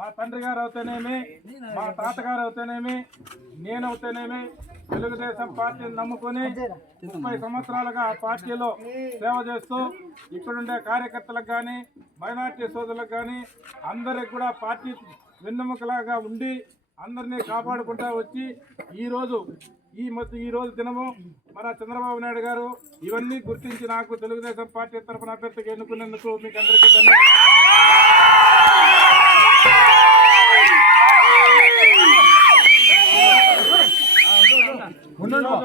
మా తండ్రి గారు అవుతేనేమి మా తాతగారు అవుతేనేమి నేను అవుతేనేమి తెలుగుదేశం పార్టీని నమ్ముకొని ముప్పై సంవత్సరాలుగా ఆ పార్టీలో సేవ చేస్తూ ఇక్కడుండే కార్యకర్తలకు కానీ మైనార్టీ సోదరులకు కానీ అందరికి కూడా పార్టీ వెన్నెముకలాగా ఉండి అందరినీ కాపాడుకుంటా వచ్చి ఈరోజు ఈ మొత్తం ఈ రోజు దినము మన చంద్రబాబు నాయుడు గారు ఇవన్నీ గుర్తించి నాకు తెలుగుదేశం పార్టీ తరఫున అభ్యర్థిగా ఎన్నుకునేందుకు మీకు అందరికీ ధన్యవాదాలు.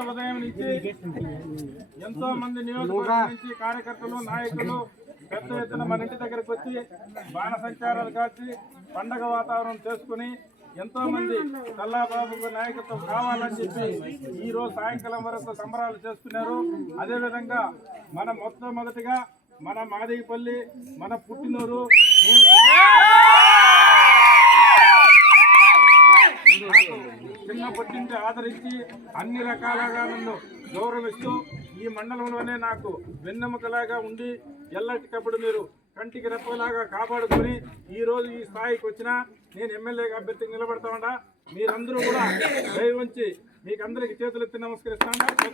ఉదయం నుంచి ఎంతో మంది నియోజకవర్గం నుంచి కార్యకర్తలు నాయకులు పెద్ద ఎత్తున మన ఇంటి దగ్గరకు వచ్చి బాణ సంచారాలు కాల్చి పండగ వాతావరణం చేసుకుని ఎంతో మంది కల్లాబాబుకు నాయకత్వం కావాలని చెప్పి ఈ రోజు సాయంకాలం వరకు సంబరాలు చేసుకున్నారు. అదేవిధంగా మన మొట్టమొదటిగా మన మాదేగిపల్లి మన పుట్టినూరు చిన్నప్పటి నుంచి ఆదరించి అన్ని రకాలుగా నన్ను గౌరవిస్తూ ఈ మండలంలోనే నాకు వెన్నెముకలాగా ఉండి ఎల్లటికప్పుడు మీరు కంటికి రెప్పలాగా కాపాడుకొని ఈ రోజు ఈ స్థాయికి వచ్చినా నేను ఎమ్మెల్యేగా అభ్యర్థికి నిలబడతా ఉండా మీరందరూ కూడా దయ ఉంచి మీకు అందరికీ చేతులు ఎత్తి నమస్కరిస్తాను ప్రతి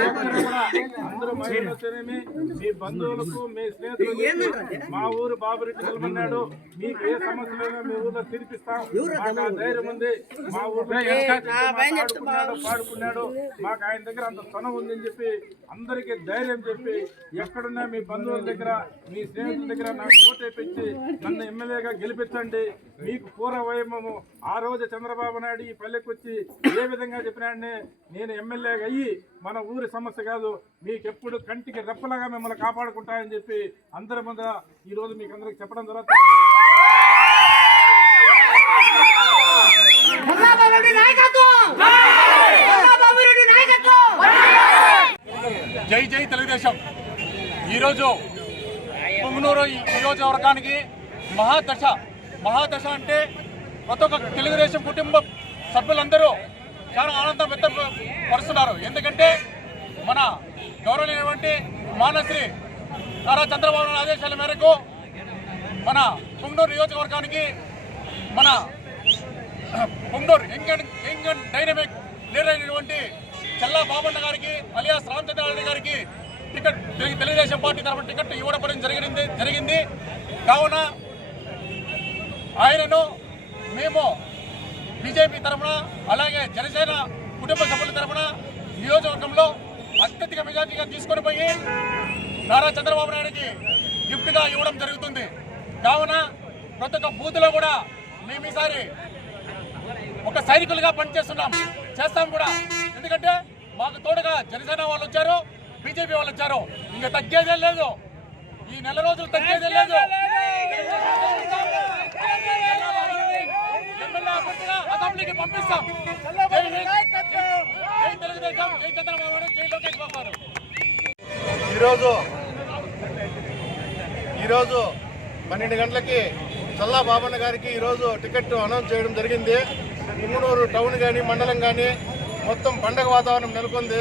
ఒక్కరు కూడా అందరూ మహిళలు వచ్చేనేమి, మీ బంధువులకు మీ మా ఊరు బాబురెడ్డి నిలబడినాడు మీకు ఏ సమస్య లేదో మీ ఊర్లో తీర్పిస్తాం మాకు ఆ ధైర్యం ఉంది. మా ఊర్లో పాడుకున్నాడు పాడుకున్నాడు. మాకు ఆయన దగ్గర అంత తొన ఉందని చెప్పి అందరికీ ధైర్యం చెప్పి ఎక్కడున్నా మీ బంధువుల దగ్గర మీ స్నేహితుల దగ్గర నాకు ఓటేపించి నన్ను ఎమ్మెల్యేగా గెలిపించండి. మీకు పూర్వ వైభవము. ఆ రోజు చంద్రబాబు నాయుడు ఈ పల్లెకి వచ్చి ఏ విధంగా చెప్పినాడని నేను ఎమ్మెల్యేగా అయ్యి మన ఊరి సమస్య కాదు. మీకు ఎప్పుడు కంటికి రెప్పలాగా మిమ్మల్ని కాపాడుకుంటాయని చెప్పి అందరి ముందు ఈ రోజు మీకు అందరికి చెప్పడం జరుగుతుంది. జై జై తెలుగుదేశం. ఈరోజు పుంగనూరు ఈ నియోజకవర్గానికి మహాదశ. మహాదశ అంటే ప్రతి ఒక్క తెలుగుదేశం కుటుంబ సభ్యులందరూ చాలా ఆనందం వ్యక్తపరుస్తున్నారు ఎందుకంటే మన గౌరవనీయటువంటి మానశ్రీ నారా చంద్రబాబు నాయుడు ఆదేశాల మేరకు మన పుంగూరు నియోజకవర్గానికి మన పుంగూరు ఎంగన్ ఎంగన్ డైనమిక్ లీడర్ అయినటువంటి చల్లా బాబన్న గారికి అలియాస్ రామచంద్రారెడ్డి గారికి టికెట్ తెలుగుదేశం పార్టీ తరఫున టికెట్ ఇవ్వడం జరిగింది జరిగింది. కావున ఆయనను మేము బీజేపీ తరఫున అలాగే జనసేన కుటుంబ సభ్యుల తరఫున నియోజకవర్గంలో అత్యధిక మెజార్టీగా తీసుకొని పోయి నారా చంద్రబాబు నాయుడికి గిఫ్ట్గా ఇవ్వడం జరుగుతుంది. కావున ప్రతి ఒక్క బూత్లో కూడా మేము ఈసారి ఒక సైనికులుగా పనిచేస్తున్నాం. చేస్తాం కూడా. ఎందుకంటే మాకు తోడుగా జనసేన వాళ్ళు వచ్చారు బీజేపీ వాళ్ళు వచ్చారు. ఇంకా తగ్గేదే లేదు. ఈ నెల రోజులు తగ్గేదే లేదు. అసెంబ్లీకి పంపిస్తాం. ఈరోజు ఈరోజు పన్నెండు గంటలకి చల్లా బాబన్న గారికి ఈరోజు టికెట్ అనౌన్స్ చేయడం జరిగింది. పుంగనూరు టౌన్ కానీ మండలం కానీ మొత్తం పండగ వాతావరణం నెలకొంది.